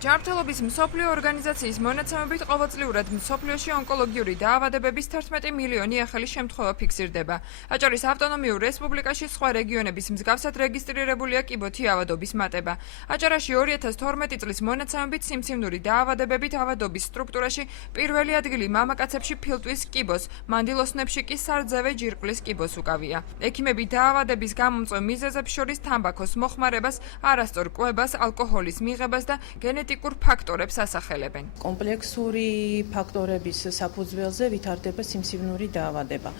ჯანმრთელობის მსოფლიო ორგანიზაციის მონაცემებით ყოველწლიურად მსოფლიოში ონკოლოგიური დაავადებების 11 მილიონი ახალი შემთხვევა ფიქსირდება. აჭარის ავტონომიურ რესპუბლიკაში სხვა რეგიონების მსგავსად რეგისტრირებულია კიბოთი ავადობის მატება. აჭარაში 2012 წლის მონაცემებით სიმსივნური დაავადებებით ავადობის სტრუქტურაში პირველი ადგილი მამაკაცებში ფილტვის კიბოს, მანდილოსნებში კი სარძევე ჯირკვლის კიბოს უკავია. ექიმები დაავადების გამომწვევ მიზეზებს შორის თამბაქოს მოხმარებას, არასწორ კვებას, ალკოჰოლის მიღებას და გენეტიკურ ფაქტორებს ასახელებენ. კომპლექსური ფაქტორების საფუძველზე ვითარდება სიმსივნური დაავადება.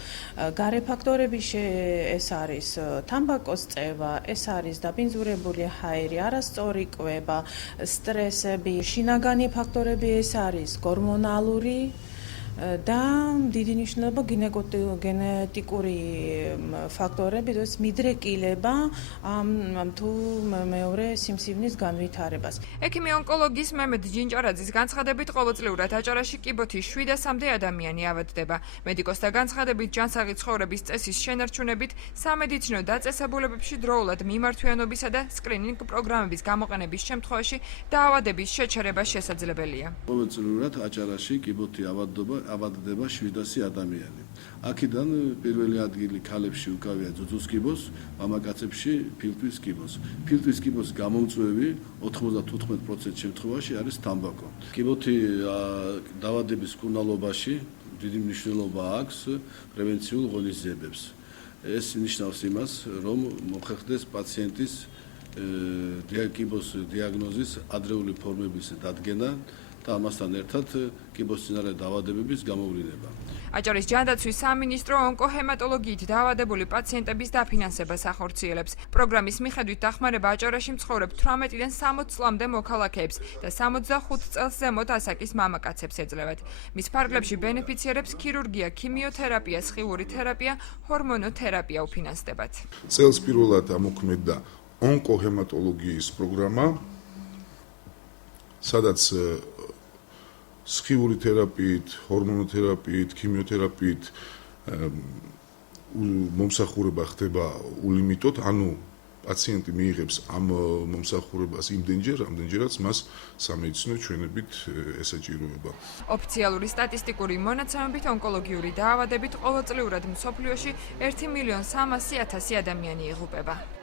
გარე ფაქტორები ეს არის თამბაქოს წევა, ეს არის დაბინძურებული ჰაერი, არასწორი კვება, სტრესები, შინაგანი ფაქტორები ეს არის გორმონალური და დიდი მნიშვნელობა გენეტიკური ფაქტორები, ეს მიდრეკილება თუ მეორე სიმსივნის განვითარებას. ექიმი ონკოლოგის მემედ ჯინჭარაძის განცხადებით ყოველწლიურად აჭარაში კიბოთი 700-მდე ადამიანი ავადდება. მედიკოსთა განცხადებით ჯანსაღი ცხოვრების წესის შენარჩუნებით, სამედიცინო დაწესებულებებში დროულად მიმართვიანობისა და სკრინინგ პროგრამების გამოყენების შემთხვევაში დაავადების შეჩერება შესაძლებელია. ყოველწლიურად აჭარაში კიბოთი ავადდება 700 ადამიანი. აქედან პირველი ადგილი ქალებში უკავია ძუძუს კიბოს, მამაკაცებში ფილტვის კიბოს. ფილტვის კიბოს გამომწვევი 95% შემთხვევაში არის თამბაქო. კიბოთი დაავადების მკურნალობაში დიდი მნიშვნელობა აქვს პრევენციულ ღონისძიებებს. ეს ნიშნავს იმას, რომ მოხერხდეს პაციენტის კიბოს დიაგნოზის ადრეული ფორმების დადგენა და ამასთან ერთად კიბოსწინარე დაავადებების გამოვლინება. აჭარის ჯანდაცვის სამინისტრო ონკოჰემატოლოგიით დაავადებული პაციენტების დაფინანსებას ახორციელებს. პროგრამის მიხედვით დახმარება აჭარაში მცხოვრებ 18-დან 60 წლამდე მოქალაქეებს და 65 წელს ზემოთ ასაკის მამაკაცებს ეძლევათ. მის ფარგლებში ბენეფიციერებს ქირურგია, ქიმიოთერაპია, სხივური თერაპია, ჰორმონოთერაპია უფინანსდებათ. წელს პირველად ამოქმედდა ონკოჰემატოლოგიის პროგრამა, სადაც სხივური თერაპიით, ჰორმონოთერაპიით, ქიმიოთერაპიით მომსახურება ხდება ულიმიტოდ, ანუ პაციენტი მიიღებს ამ მომსახურებას იმდენჯერ, რამდენჯერაც მას სამედიცინო ჩვენებით ესაჭიროება. ოფიციალური სტატისტიკური მონაცემებით ონკოლოგიური დაავადებით ყოველწლიურად მსოფლიოში 1.300.000 ადამიანი იღუპება.